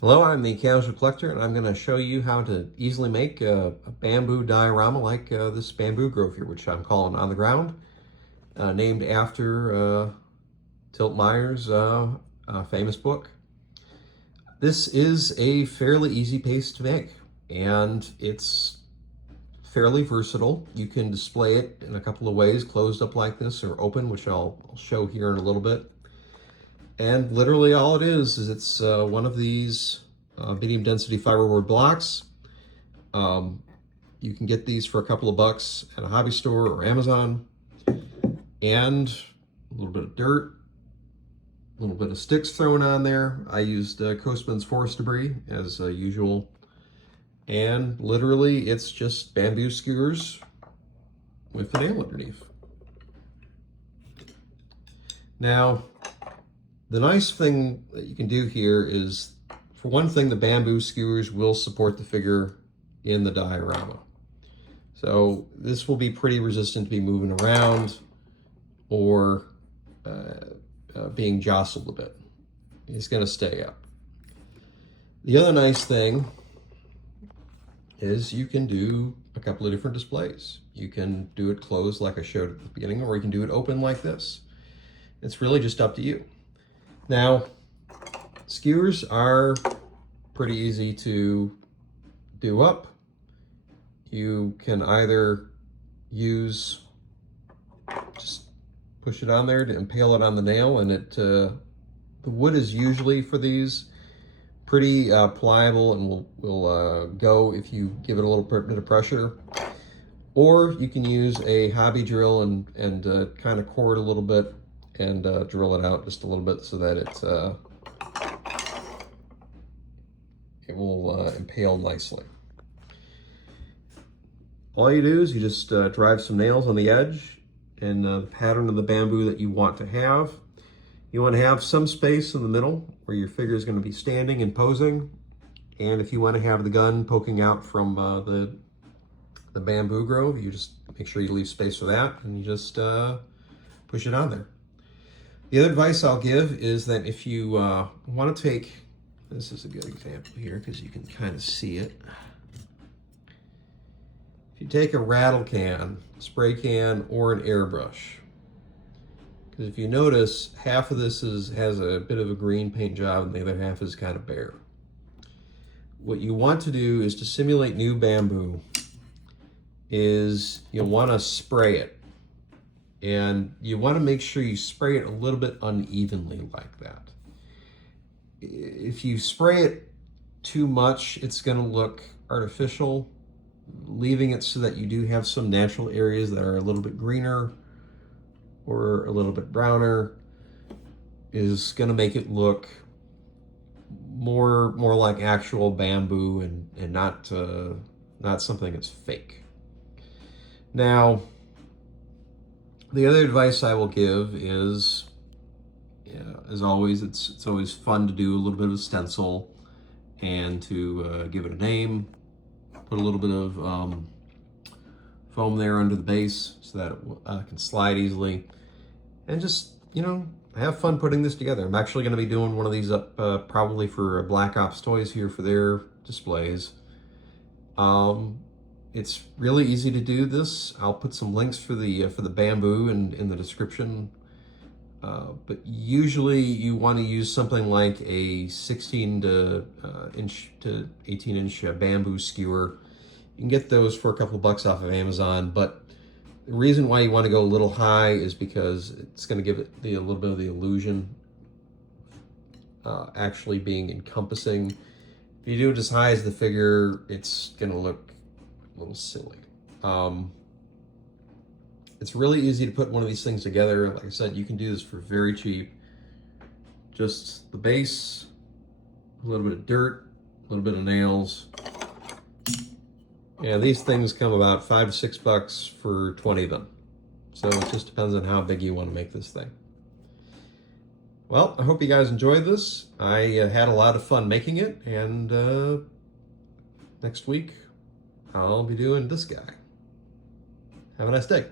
Hello, I'm the Casual Collector, and I'm going to show you how to easily make a bamboo diorama like this bamboo grove here, which I'm calling On the Ground, named after Tilt Meyer's famous book. This is a fairly easy paste to make, and it's fairly versatile. You can display it in a couple of ways, closed up like this or open, which I'll show here in a little bit. And literally all it is it's one of these medium density fiberboard blocks. You can get these for a couple of bucks at a hobby store or Amazon. And a little bit of dirt, a little bit of sticks thrown on there. I used Coastman's forest debris as usual. And literally it's just bamboo skewers with a nail underneath. Now, the nice thing that you can do here is, for one thing, the bamboo skewers will support the figure in the diorama. So this will be pretty resistant to be moving around or being jostled a bit. It's going to stay up. The other nice thing is you can do a couple of different displays. You can do it closed like I showed at the beginning, or you can do it open like this. It's really just up to you. Now, skewers are pretty easy to do up. You can either just push it on there to impale it on the nail, and the wood is usually for these pretty pliable and will go if you give it a little bit of pressure. Or you can use a hobby drill and kind of core it a little bit and drill it out just a little bit so that it will impale nicely. All you do is you just drive some nails on the edge and the pattern of the bamboo that you want to have. You want to have some space in the middle where your figure is going to be standing and posing. And if you want to have the gun poking out from the bamboo grove, you just make sure you leave space for that, and you just push it on there. The other advice I'll give is that if you want to take, this is a good example here because you can kind of see it. If you take a rattle can, spray can, or an airbrush, because if you notice, half of this has a bit of a green paint job and the other half is kind of bare. What you want to do is to simulate new bamboo is you'll want to spray it. And you want to make sure you spray it a little bit unevenly like that. If you spray it too much, it's going to look artificial. Leaving it so that you do have some natural areas that are a little bit greener or a little bit browner is going to make it look more like actual bamboo and not something that's fake. Now, the other advice I will give is, as always, it's always fun to do a little bit of a stencil and to give it a name. Put a little bit of foam there under the base so that it can slide easily. And just, have fun putting this together. I'm actually going to be doing one of these up probably for Black Ops Toys here for their displays. It's really easy to do this. I'll put some links for the bamboo in the description. But usually you want to use something like a 16 inch to 18 inch bamboo skewer. You can get those for a couple of bucks off of Amazon, but the reason why you want to go a little high is because it's going to give it a little bit of the illusion actually being encompassing. If you do it as high as the figure, it's going to look a little silly. It's really easy to put one of these things together. Like I said, you can do this for very cheap. Just the base, a little bit of dirt, a little bit of nails. Yeah, these things come about $5 to $6 for 20 of them. So it just depends on how big you want to make this thing. Well, I hope you guys enjoyed this. I had a lot of fun making it, and next week I'll be doing this guy. Have a nice day.